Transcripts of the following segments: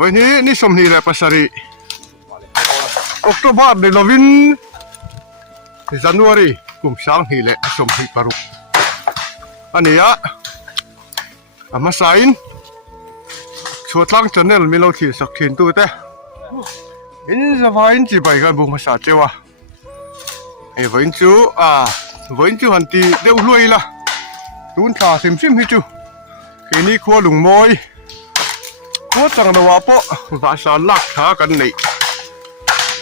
วันนี้นี่สมนีแหละภาษารีออกตัวบาทในลวินจันวารีกุมช้างนี่แหละสมนีปารุอันนี้อะอามาสายน์ชัวตั้งจันเนลมีเราที่สักทีตัวเต้อินจะพาอินจีไปกันบุกมาสาเจวะวันจูวันจูหันตีเดี๋ยวรวยละตุนท่าซิมฮิจูแค่นี้ขวลุงมอยขวจังดาวปะภาษาลักท้ากันนี่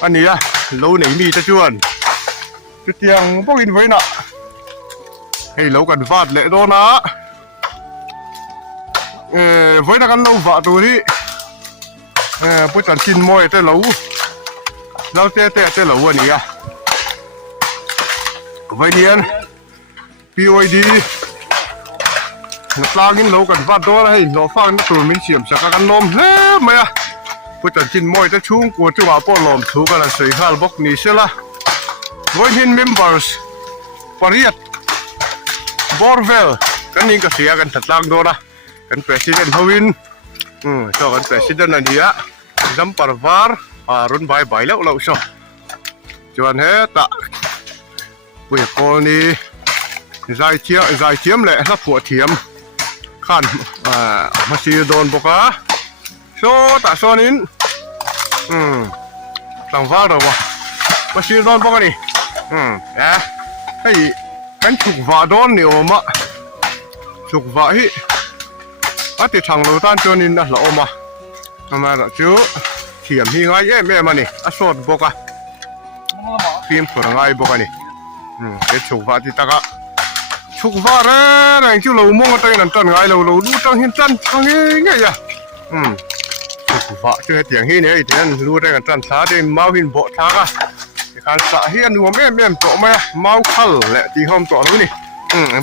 อันนี้อะเราไหนมีตะจวนจุดยังพวกอินไว้น่ะให้เรากันฟาดเละโดนะไว้นักกันเราฟาดตัวนี้ผู้จัดกินมอยแต่เราเตะเราวันนี้อะไว้เนียน POD นักลากินเรากันฟาดตัวให้เราฟังนักตัวมินเสียมสักกันลมเฮ้ยมาผู้จัดกินมอยแต่ชุ่มกลัวจะว่าป้อลมถูกกันใส่ข้าวบกนี่เสียละไว้เห็น members ปริยัตบอร์เวลกันนี่ก็เสียกันถัดล่างโดนะกัน president ทวินชอบกัน president อันนี้อะจำปาร์วาร์รุ่นใบแล้วเราชอบจวนเฮตะเวกนี่ใจเทียมแหละถ้าผัวเทียมขันมาซีโดนบอกว่าโซตะโซนินต่างฟ้าเราวะมาซีโดนบอกว่านี่ให้กันถูกว่าโดนเนี่ยมะถูกว่าฮิอาทิตย์ทางเราต้านโจนินนะเรามาทำไมล่ะจูเทียมที่ไงแม่มานี่อสดบอกว่าฟิล์มผลไงบอกว่านี่เด็กถูกว่าที่ตะกะถูกว่าแรงจู่เรามองตัวนั้นต้นไงเราดูตั้งหินตั้งทางนี้ไงยะถูกว่าช่วยเตียงที่เนี่ยเตียงดูได้กันตั้งช้าได้มาวินโบท้ากะการสะเฮียนหัวแม่ตัวแม่เมาคัลแหละที่ห้องตัวนู้นนี่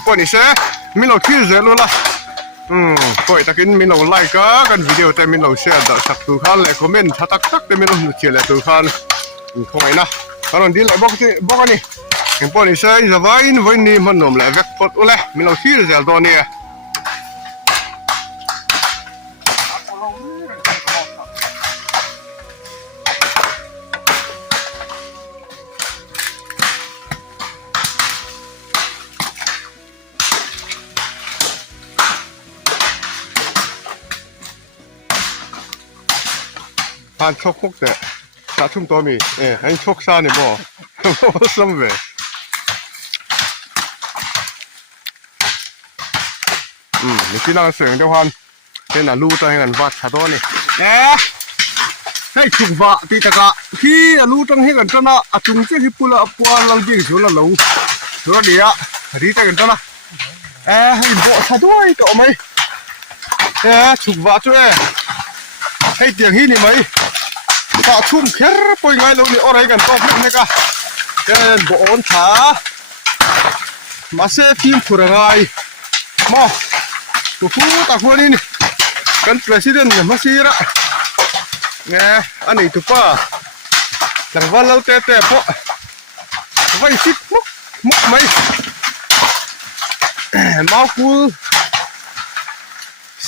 พวกนี้เสียมีเราคิดเสร็จแล้วล่ะพวกตะกินมีเราไลค์กันวิดีโอแต่มีเราแชร์สักตัวคันและคอมเมนต์ทักแต่มีเราเชียร์และตัวคันคงไงนะตอนนี้เลยบอกกันนี่พวกนี้เสียจะไว้นี่มันนมแหละเวกพอดอุเลยมีเราคิดเสร็จตัวนี้ผ่านชกแต่สาชุ่มตัวมีให้ชกซาเนี่ยบ่สมเวนี่ที่นั่งเสียงเดี๋ยวพันเห็นน่ะรู้ตัวเห็นน่ะวัดชาตัวนี่ให้ชุบวะตีตะกะที่รู้ตั้งให้กันจ้านะจุ่มเจ้าที่ปุระปัวลังยิงสุดละเราตัวเดียดีใจกันจ้านะให้บ่ชาด้วยต่อไหมชุบวะช่วยให้เตียงที่นี่ไหมสาชุ่มแค่ปอยไงเราเนี่ยอะไรกันต่อเพื่อนเนี่ยก็บ่อนขามาเซฟิมผู้ไรมาตัวผู้ตาคนนี้กัน president มาซีระเนี่ยอันนี้ตัวป้าหลังวันเราเตะเพราะไว้ชิดมุกไหมมาคู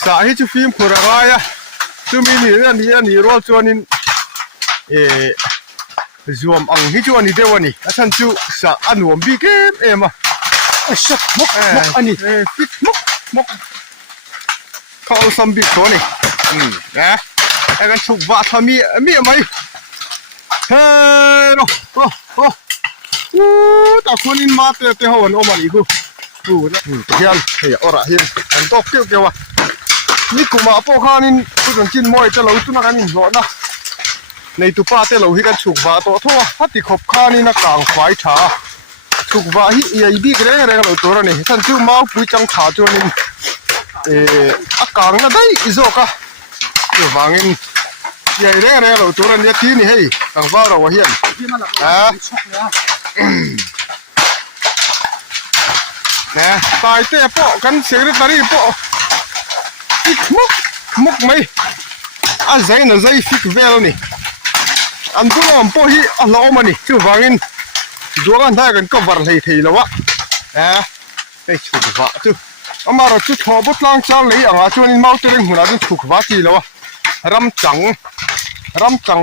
สาเหตุฟิล์มผู้ไรอะตัวมีนี่อันนี้รอจวนนี่รวมอังฮิจวนนี่เดี๋ยวนี้ฉันจูสาอันรวมบีเกตมาชักมุกอันนี้ฟิตมุกเขาเอาซัมบิตัวนี่ไอ้กันฉุกว่าทำมีไหมเฮ้ยโอ้ตาคนนี้มาเตะหัวน้องมันอีกกูนะเฮียนเฮียอร่อยเฮียนอันโตเกี่ยวนี่กูมาพวกข้านี่กูต้องกินมอยจะเราตัวนักนี่ร้อนนะในตัวป้าเตะเราให้กันฉุกว่าตัวทั่วถ้าติดขบข้านี่นักกลางไฟช้าฉุกว่าที่ยัยบีกันอะไรกันตัวนี้ฉันจู่มาปุยจังขาจวนนี่อากาศน่ะได้อิโซกะอยู่ฟังอินยัยอะไรเราตัวนี้ที่นี่ให้ต่างฟ้าเราเฮียนเนี่ยตายเตะปอกันเสียงตารีปออีกมุกไหมใจน่ะใจฟิกเวลนี่อันตัวนั้นปอฮีเราเอามานี่จู่ฟังอินดวงกันได้กันก็วันเลยทีแล้ววะได้ฉุกว่าจู่อามาเราจู่ทอบุตรล้างจานเลยอ่ะจวนนี้เมาตัวเองหัวเราะจู่ฉุกว่าทีแล้ววะ รำจัง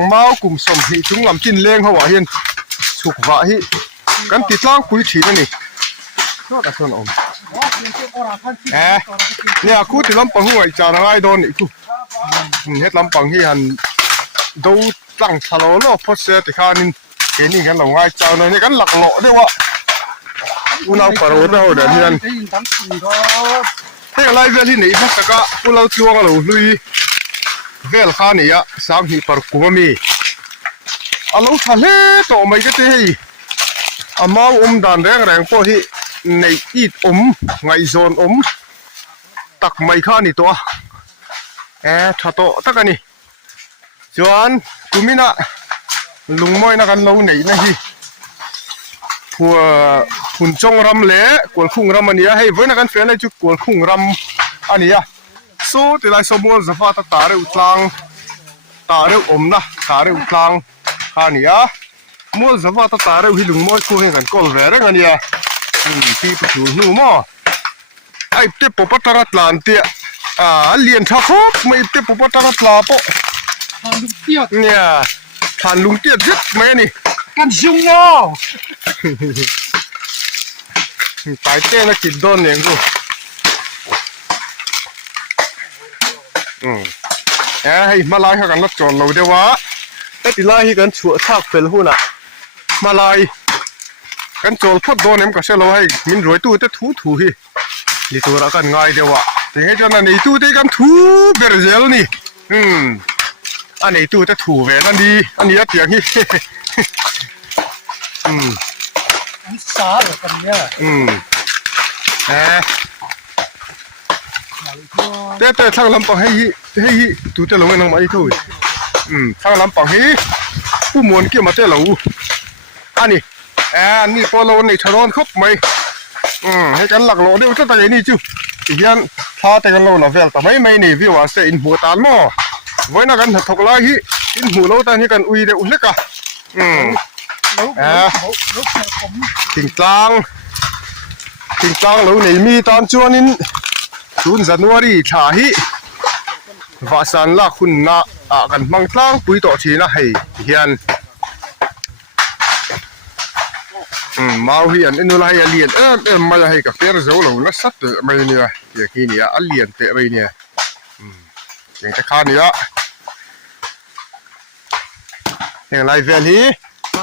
เมากลุ่มสมหิจุงลำจินเลงเขาว่าเห็นสุกว่าฮิกันติดล่างคุยถีนั่นนี่ก็แต่ส่วนอมเนี่ยคู่ติดลำปังหัวจานอะไรโดนอีกคู่เฮ็ดลำปังที่หันดูตั้งชะโลโลพอเสียติขานินเห็นนี่กันหลงไอ้เจ้าหน่อยนี่กันหลักหล่อด้วยวะอุณาปรโรดเราเดี๋ยวนี้เฮ้ยอะไรเวลี่นี่พักกะอุเราช่วงเราลุยเวลข้านี่อะสามหีปรกุมมีเราทะเลต่อไม่ก็เฮ้ยอามาดันแรงพอที่ในอีดไงโซนตักไม่ข้านี่ตัวถ้าโตตักกันนี่จวนกุมินะลุงม้อยนักกันเราไหนนะฮีผัวหุ่นจงรำเละกวนคุ้งรำอันนี้ให้ไว้นักกันเฟียนเลยจุกวนคุ้งรำอันนี้สู้ที่ไรสมบูรณ์สภาพตาเร็วกลางตาเร็วนะตาเร็วกลางข้านี่มัวสภาพตาเร็วที่ลุงม้อยคู่ให้กันกอลเวร์กันเนี่ยที่ประตูนู่มั้งไอ้เต็ปปตระตลานเตียเลียนทักฮบไม่เต็ปปตระตลาปะเนี่ยทานลุงเตี้ยยึดไหมนี่กันชุ่มเนาะตายเต้นะกินโดนเนี่ยกูให้มาไล่เขากันรถจอดเราเดี๋ยววะแต่ตีไล่ให้กันชัวทักเฟลหุ่นมาไล่กันโจลพดโดนเอ็มก็เชลให้มินรวยตู้แต่ถูฮีนี่ตัวเรากันง่ายเดียววะแต่ให้เจ้านั่นนี่ตู้แต่กันถูเบอร์เซลนี่อันนี้ตู้แต่ถูเวนั่นดีอันนี้เตียงฮีอันสาเหรอกันเนี่ยแต่ทางลำปางให้ตู้แต่ลงไปน้องมาอีกทีทางลำปางให้ผู้มวลเกี่ยวมาแต่เราอันนี้นี่พอเราในชะลอนครบไหมให้กันหลักโลเดียวจะแต่ยังนี่จู่อีกอย่างถ้าแต่กันเราหน่าเวลแต่ไม่นี่วิวาเสียอินหัวตาลมั้งไว้นักกันถกไล่ฮิอินหัวเราแต่นี่กันอุยเดอุเล็กติ่งกลางเราในมีตอนจวนนินจูนจันวารีชาฮิวาสันละคุณนะกันมังกลางปุยต่อทีนะให้เฮียนมาเฮียนอินุลายเลียนมาให้กับเฟรเซลเรานะสัตว์ไม่เนี่ยอย่างนี้เนี่ยเลียนเตะไปเนี่ยอย่างจะข้านี่ละอย่างไรเวลี่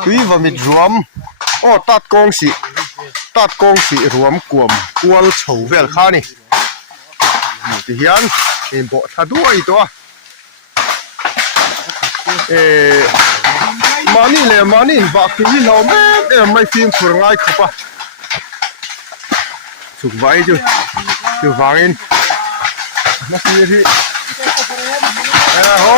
คุยว่ามีรวมตัดกองสีรวมกวลโฉวเวลข้านี่ที่เฮียนบอกถ้าด้วยตัวมานี่บักที่เราไม่ฟิล์มฝุ่นง่ายครับป่ะสุกไว้จู่ฟังอินนักเรียนที่โอ้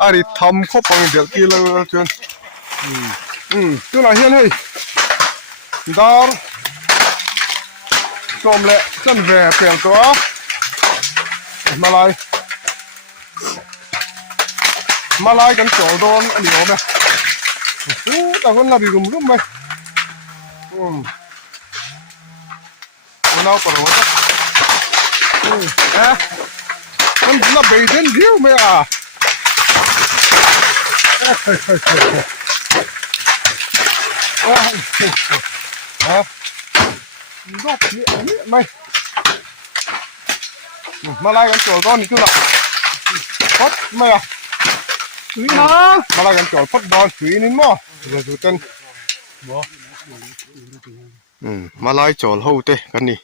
อันนี้ทำข้าวปังเดือดกี่แล้วจนตัวไหนเฮ้ยดาร์จอมเละจันแหวะเปลี่ยนตัวมาลายกันโจโดนอันนี้เอาไหมแต่คนละดีรุ่มไหมมันเอาปลาหมึกมันละเบย์เดนเดียวไหมรอบนี้อันนี้ไม่มาไล่กันโจรก้อนนี่คือละพดไม่มาไล่กันโจรพดบอลสีนิดมั้งจะดูกันมาไล่โจรเฮาเตะกันนี่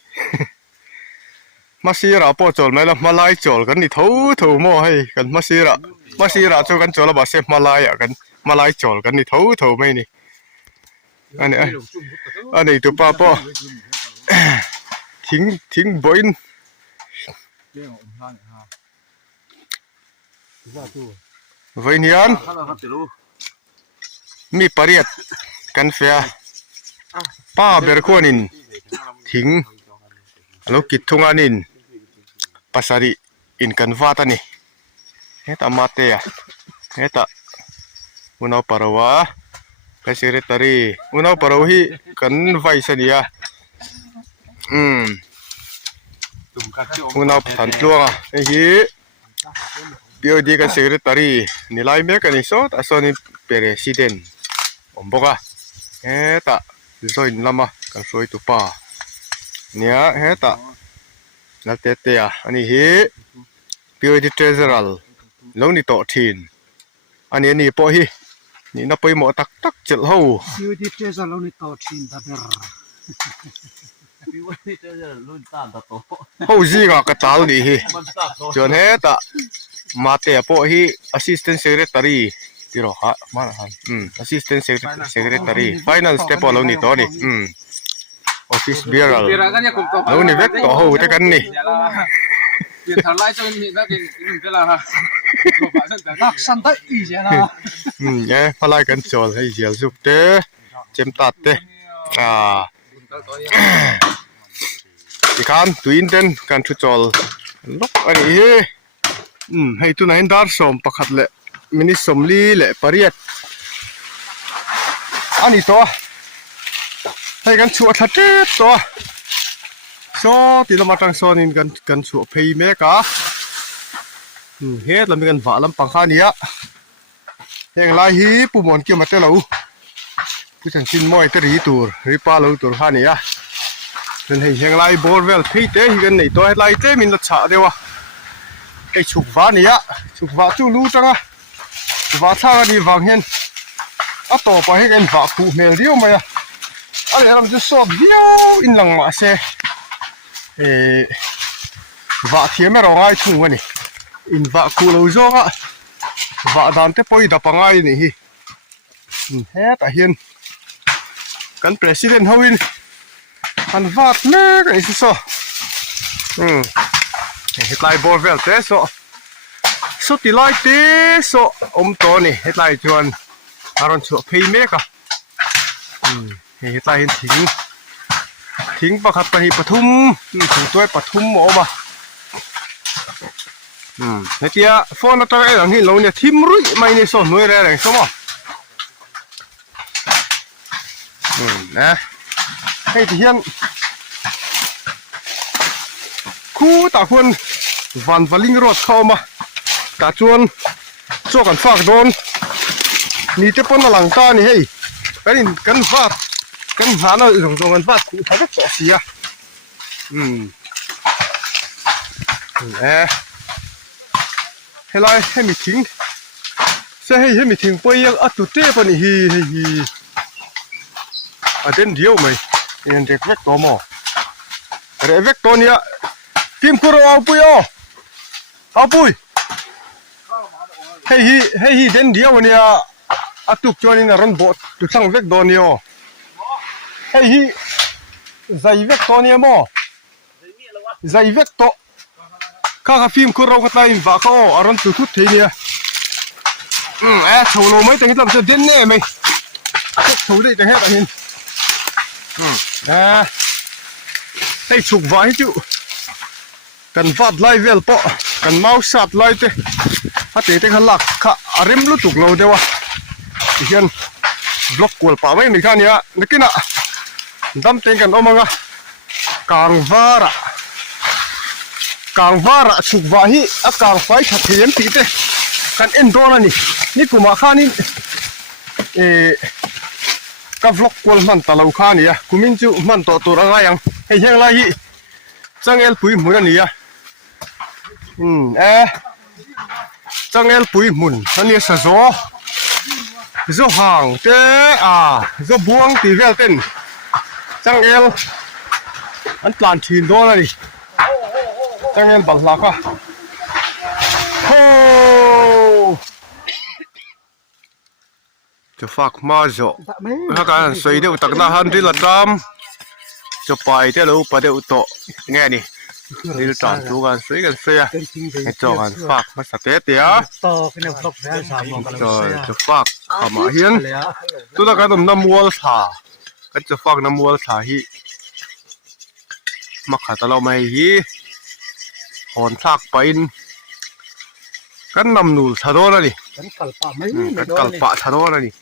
มาซีระปอโจรไหมล่ะมาไล่โจรกันนี่ถูมั่วให้กันมาซีระโจกันโจรละบาเซฟมาไล่กันมาไล่โจรกันนี่ถูไม่นี่อันนี้ตัวป้าป้อทิ้งบอยน์ไว้เนี่ยมีปริยัดกันเฟียป้าเบอร์คอนินทิ้งแล้วกิดทุ่งอานินภาษาดิอินกันวาตานี่เฮตามาเตะ Eta Unau Parawa ka secretary Unau Parawi kan vice dia Unau Phan Tluang hi BOD ka secretary nilai me kan iso ta so ni president omboka eta join lama kan soi tu pa nia eta na tete ya ani hi BOD treasurer lo ni to thin ani ni po hi ni na poi mo tak tak chel ho beauty test lo ni to thin ta ber beauty test lo ni ta to ho ji ga ka tal ni hi chon he ta mate po hi assistant secretary tiro ha man han assistant secretary finance te po lo ni to ni office bearer lo ni vek to ho te kan ni tiền thằng lái cho mình đã cái là nak san ta i je na palai kan chol hei jel zup te chem tat te ti kan tuin ten kan thu chol lok ani he hei tu nain dar som pakhat le mini somli le pariat ani to hei kan chu thate to so ti lama tang son in kan chu phei me ka he lam kan va lam pang kha nia heng lai hi pu mon ki ma te lo pu chan sin moi te ri tur ri pa lo tur ha nia nen hei heng lai borwell phei te hi kan nei to lai te min la cha dewa kai chuk va nia chuk va chu lu tanga va cha ni wang hen a to pa he kan va khu mel dio ma ya ale ram ju so dio in lang ma se vạ thiếm mà rồi chung vậy in vạ cù lâu gió á vạ đàn thế poi đập ngay này hi hết à hiền kan president hawin han vạ mẹ cái gì so hết lại borvel thế so tí lại thế so to này hết lại chuan aron chuột pay mẹ cả hết lại hiềnทิ้งปะครับไปปทุมถึงตัวปทุมหมอบ่เนี่ยเตี้ยโฟนตัวไอ้หลังนี่เราเนี่ยทิมรุ่ยไม่เนี่ยสอนหน่วยแรงสมอนะให้ที่เฮียนคู่ตาคนวันวลิงรถเข้ามาตาจวนโจกันฝากโดนนี่จะป้นหลังตานี่เฮ้ยเป็นกันฝากกันหาเราส่งกันว่าใครก็ต่อเสียให้ไรให้มีทิ้งใช่ให้มีทิ้งไปยังอัตุเต้ปนี่ฮีเด่นเดียวไหมยังเด็กเวกตัวหมอเด็กเวกตัวเนี้ยทีมกูเราเอาปุยเอาปุยให้เด่นเดียวเนี่ยอัตุกจวนี่นะรันบดตุช่างเวกตัวเนี้ยhey zai vek to ni mo zai vek to ka film ko ro ka tain va ko aron tu thu the ni cholo mai tang lam se den ne mai cholo dei tang he ta hin hey chuk va hi chu kan vat lai vel po kan mau sat lai te ha te khalak kha arim lu tuk lo dewa hian block kol pa mai ni kha nia nikina dam teng kan omanga kang vara chuk va hi a kang fai tha thiam ti te kan en don ani ni kuma khanin ka vlog kol man talau khani ya kumin chu man to tur anga yang hei heng lai hi changel pui mun ani ya changel pui mun ani sa zo hang te zo buang ti vel ten chang el an plan thin do na ni chang el bal la ka ho cho phak ma zo ha kan sei de tak na han ri la tam cho pai te lo pa de to nge ni ri tan tu kan sei kan sei a cho kan phak ma sa te te a to cái nào khóc ra sao mà cho phak khama hian tu la ka dom nam wal tha kan cho phak nam wal tha hi ma kha ta lo mai hi hon thak pa in kan nam nul tha do na ni กันกัลปะไม่ กันกัลปะทะโดนะนี่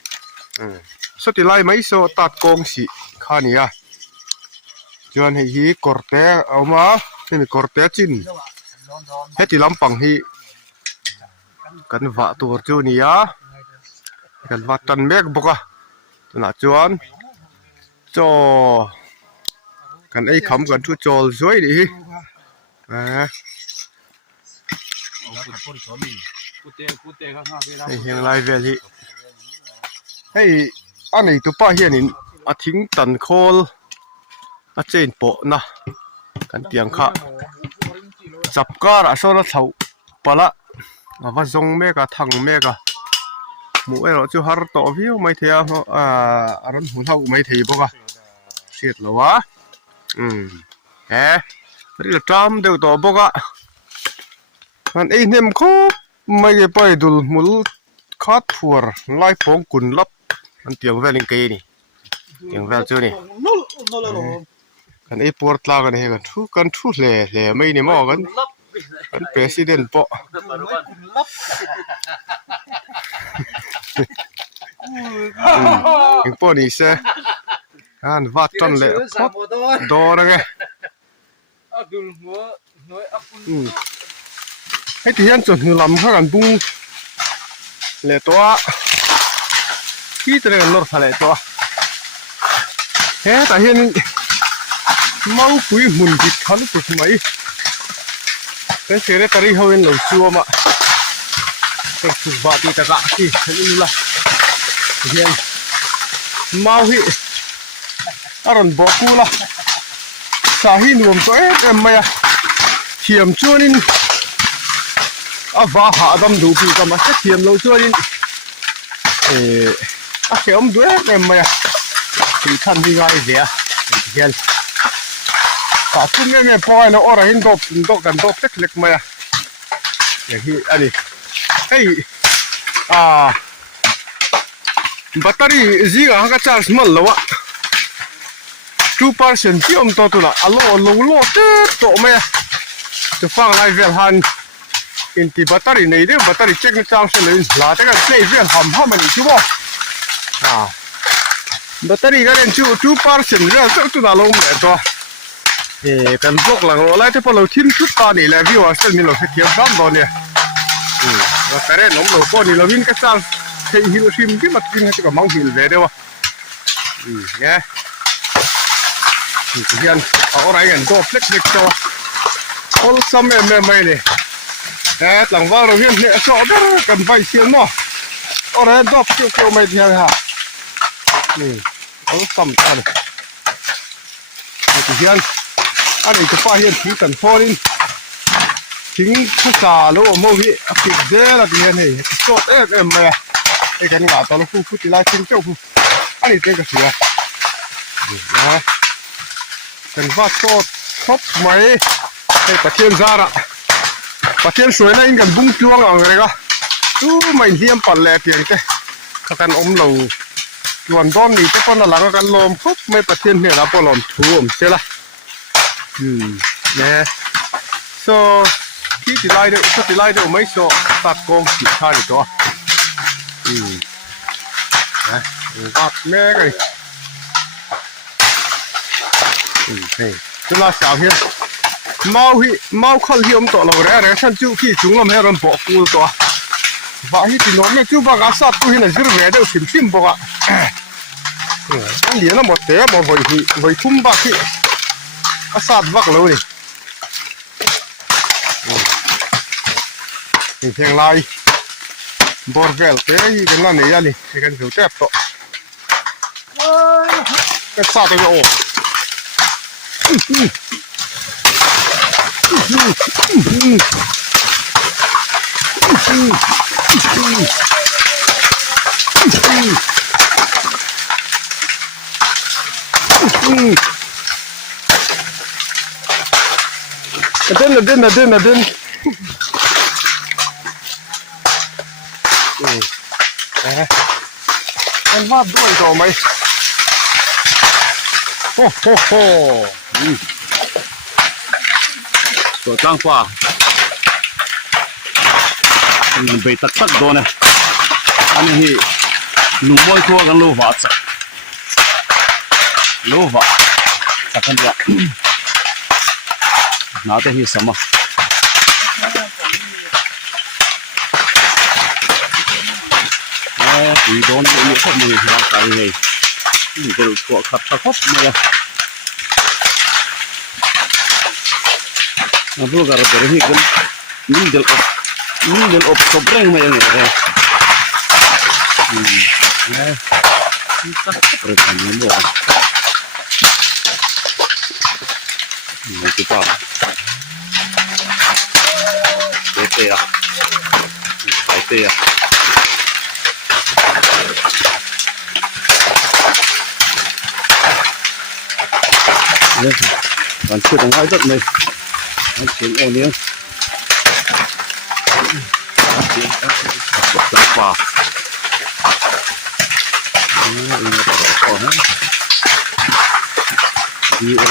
สติไลไม่โซตัดกงสิข้านี่อ่ะจวนให้ฮีกอร์เตเอามาให้มีกอร์เตจินให้ที่ลำปังฮีกันวะตัวจูนี่อ่ะกันวะตันเมกบกอ่ะตัวน่ะจวนจอกันไอ้คำกันทุจอลสวยดิPutih kan ha dia. ไอ้เฮียงไลเวลฮีไอ้อันนี้ตัวป้าเฮียนี่อาทิ้งตันโคลอาเจนโปนะกันเตียงข้าจับการะโซระเสาปะละว่าจงเมกะทังเมกะหมูไอ้เราจะหาต่อวิวไม่เทียอันนั้นหูเท่าไม่เทียบกะเสียดแล้ววะนี่เราจำเดี๋ยวต่อบกะมันไอ้เนี่ยมันก็ไม่ได้ไปดูมุลคัดผัวไล่ปองกุนลับมันเตียงเวลิงเกนี่เตียงเวลเจอนี่กันไอ้ปวดลากันเฮกันทุเล่ไม่เนี่ยมอกันประธานปะยังปอนี่เสอันวัดตันเลยดอนะไงไอ้ที่ยันจนหือลำข้ากันบุ้งเลยตัวที่ตะเรงนอร์ทะเลตัวแต่เห็นเมาคุยหุ่นจิตขันตุกไหมแต่เสียได้ตรีเขาเห็นเราชัวมาแต่สุบาตีตะกะที่เห็นนี่ละเห็นเมาหิอรันบอกกูละสาหินวมตัวไม่อะเทียมชวนินว่าหาดำดูปีก็มาเทียมเราชวนินเขียมด้วยไม่อะที่ท่านที่ไงเสียเห็นถ้าคุณไม่พอนะอะไรหินดอกกันดอกเล็กๆมาอย่างที่อันนี้เฮ้ยแบตเตอรี่จีก็ฮักชาร์จมันแล้ววะ 2% ที่ตัวน่ะโลเต๊ะตัวมาจะฟังไลฟ์เวลฮันอินที่แบตเตอรี่ในเรื่องแบตเตอรี่เช็คในจางเฉลี่ยลาแต่ก็ใช้เวลห้ามมันอีกบ่แบตเตอรี่ก็เล่น2%เรื่องตัวน่ะลงเลยตัวเป็นพวกหลังเราที่พอเราทิ้งชุดตานี่แหละวิวสเตลมีเราเทียบกันตอนนี้เราแต่เรื่องน้องเราพอนี่เราวิ่งกระชังให้ฮิโรชิมาที่มาทิ้งให้กับมังหิลเลยเด้อวะเนี่ยที่ยันเอาอะไรกันตัวเล็กๆตัวคนสมัยใหม่ๆเลยหลังว่าเราเห็นเนี่ยชอบกันไปเชียงเนาะอะไรดอกเกี่ยวๆไม่เที่ยวฮะคนสมัยที่ยันอันนี้จะป้าเห็นทิ้งกันพอนี่ทิ้งภาษาโลโมวิผิดเด้อละที่นี่ชอบไม่ไอ้กันงาตอนเราพูดที่ไรทิ้งเจ้าพูดอันนี้เจ๊ก็เสียนะเป็นว่าโตครบไหมไอ้ประเทศซาระประเทศสวยนะอินกันบุ้งจ้วงอะไรก็ไม่เลี้ยมปันแหลกอย่างเจ้ากันอมเหลาลวนด้อนนี่ก็ปนหลังกันลมครบไม่ประเทศเนี่ยเราปนลมท่วมใช่ละเนี่ย so ที่ติไลเดอไม่โซตัดกงสิท่านี่ตัวนะตัดแม่กันจุฬาสาวเฮียเมาคนเฮียมตัวเราเนี่ยฉันจู่ที่จุงเราไม่รำบอกกูตัวว่าที่ที่น้องเนี่ยจู่บ้ากาสัตว์ตัวเฮียน่ะจะเรียดเอาชิมบอกอ่ะอันเดียวน่ะหมดเตะบอกไว้ทุ่มบ้าที่อาสัตว์บักเลยนี่เพียงไรบอร์เวลเตะยี่กันนั่นเนี่ยนี่ยี่กันสุดแทบตัวก็สัตว์ตัวโอ้เดินมันวาดด้วยต่อไหมโอ้โหตัวตั้งฟ้าไปตักโดนนะ Ani hi numoi ko kan lo va cha. Lo va. Sakan ya. Na te hi sama. Thì đón những khóc mùi ra cái này thì cái của khắp khóc mà ya nó vừa gara gara hi kan ni del op sobrang mà yang này ya kita pergi ni mo ni kita este ya este ya còn chưa đồng hai rất này nó chuyển ô nhiễm rất vào đi là nó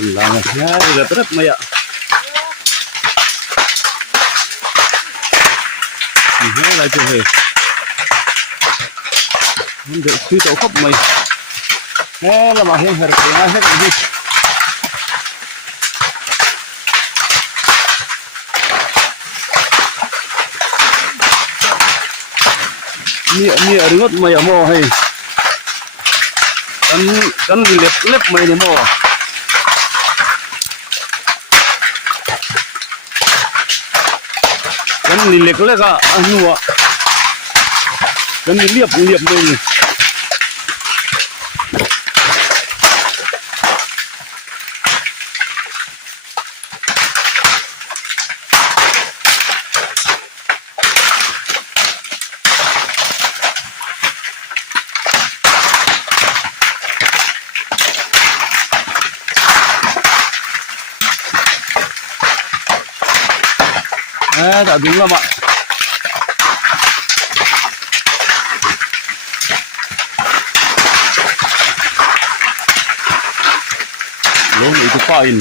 Lang ya, udah terap maya. Ini lagi he. Untuk kita kop mai. Lah mahin harga hết đi. Ni aringot maya mo he. Kan lep mai ni mo. Kan ni lek ka anu kan ni liap ni tak dulu lama. Long itu pain.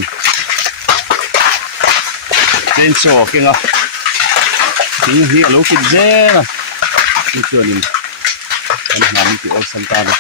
Denso kenga. Ini hi lo kidze. Itu ni. Kan nami ti o santana.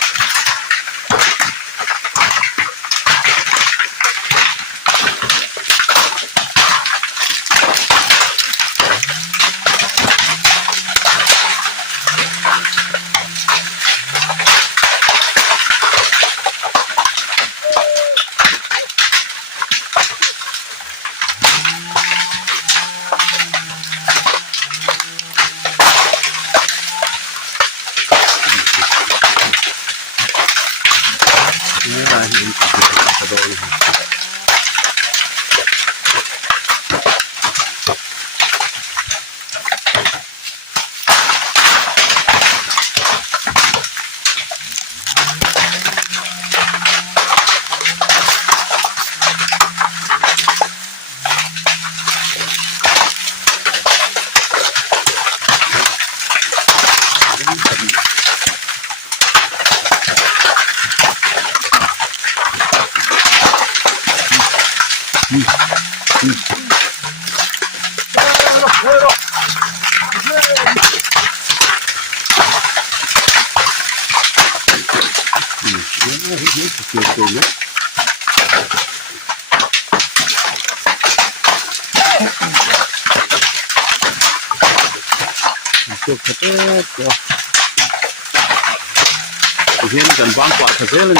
Ini kan bang kuat saja ni.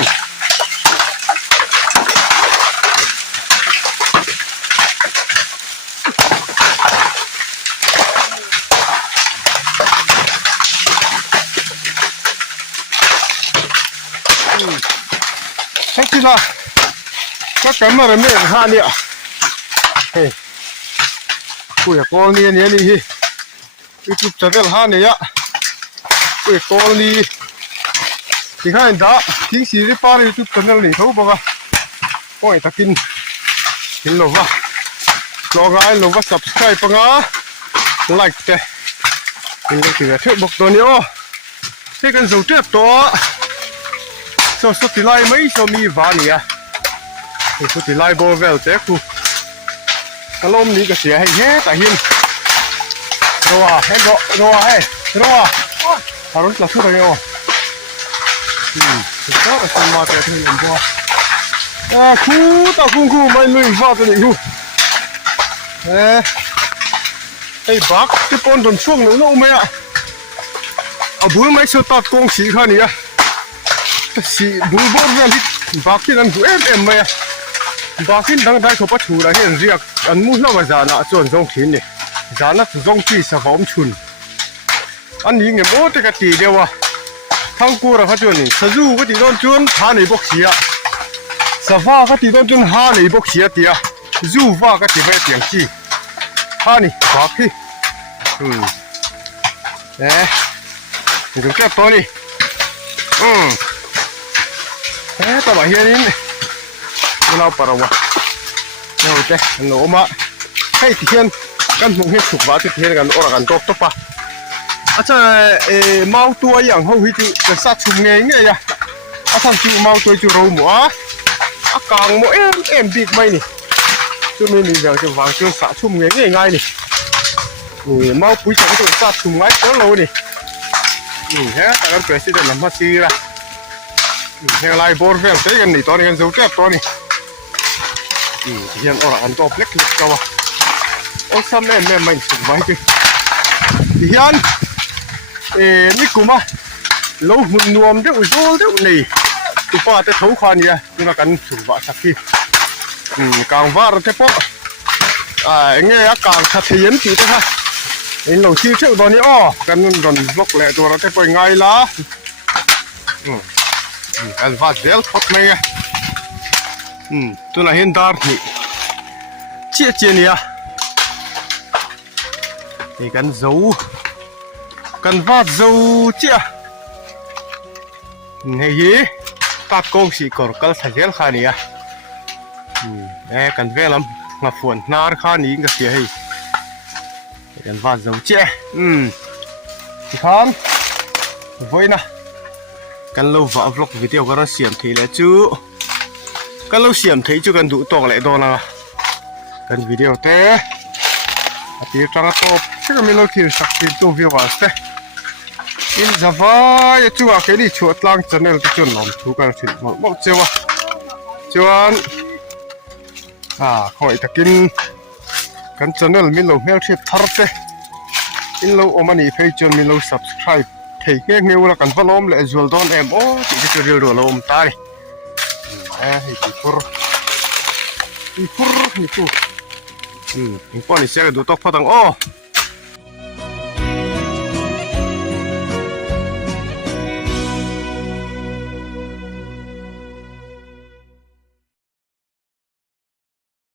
Sakti lah. Kau kamera ni hanya. Hey. Kuya kau ni hi. YouTube channel hanya. Kuya kau ni. Thì khai đã chính sĩ đi pa YouTube channel này thấu baka oi takin kin lova logai lova subscribe panga like te kin cái thước bọc to ni o ให้กันสูเจ็บตัวสุดที่ไล่ไม่ชมีวานี่สุดที่ไล่โบเวลเจ้ากูกระลมนี้ก็เสียให้แย่แต่หินรัวให้รัวให้รัวฮารุนหลับทุกอย่างก็สมมาเตะถึงลำบัวคู่ต่อคู่ไม่ลุยฟ้าตัวนี้คู่ไอ้บักที่ปนจนช่วงหนึ่งนู้นไหมเอาบุ้ยไม่ชดตัดกองสีข้านี่สีบุ้ยบอลเนี่ยที่บักที่นั่นกูไหมบักที่ตั้งได้เขาปัดชูแล้วเห็นเรียกอันมุ่งหน้ามาจานะจนจงถิ่นนี่จานะจงที่สะพอมชุนอันนี้เงี้ยโม่แต่กตีเดียวทั้งกูเราเขาจวนนี่สะจูก็ตีโดนจวนหาในบกเสียสะฟ้าก็ตีโดนจวนหาในบกเสียเดียจูฟ้าก็ตีไปเตียงจีหานี่บักที่นี่ก็แค่ตัวนี่แต่ว่าเฮียนี่มันเอาปะวะเนี่ยโอเคหนูมาให้เทียนกันมองเห็นสุกว่าที่เทียนกันออกกันตบปะอาจารย์เมาตัวอย่างเขาหิจิจะสัตว์ชุมเงี้ยเนี่ยอาจารย์จูเมาตัวจูรู้หมัวอากางหมัวบิ๊กไหมนี่จูมีนี่เดี๋ยวจะวางจูสัตว์ชุมเงี้ยง่ายนี่เมาปุ๋ยจากตัวสัตว์ชุมไว้เจ้าเรานี่แต่กันเกิดสิ่งนั้นมาซื้อละเฮงไล่บอลเฟลเตกันนี่ตอนนี้กันสูงแก่ตัวนี่ยังออกอันตัวเล็กๆก็ว่าโอ้ซ้ำแม่ไม่สุดไว้ดิยันนี่กูมาลงหุ่นนวมเดี๋ยวโซ่เดี๋ยวนี่ตัวป้าจะทุ่งควันเนี่ยนี่มากันสุดว่าสักทีกลางว่าเราเทปเงี้ยกลางชัดเจนสิท่าไอ้หนูชื่อเจ้าตอนนี้กันโดนบล็อกแหละตัวเราจะไปไงล่ะอันว่าเดลพอดไหมตัวน่ะเห็นดาร์นี่เจี๊ยเนี่ยนี่กันซูกันว่าซูเจี๊ยนี่ตัดกงสีกอร์กัลสัจเจลขานี่กันเวลำมาฝนนาร์ขานี่ก็เสียให้กันว่าซูเจี๊ยที่ข้างไว้นะกันเราว่าบล็อกวิดีโอกันเสียมทีแล้วจูกันเราเสียมทีจูกันดูตอกเลยโดนนะกันวิดีโอเต้ที่ตระตัวซึ่งมีเราที่สักทีตัววิวาสเต้อินจะว่าจูว่าแค่นี้ชวดล้างจานเอลที่จนล้อมทุกการสิ่งหมดเจ้าจวนคอยตะกินกันจานเอลมีเราเมลที่ทาร์เต้อินเราอมันอีเพจจนมีเรา subscribe thì cái nghêu là cần follow lại rồi don em chỉ cái điều đồ là ta đi thì phur thì phur mình qua thì sẽ được tóc phát tăng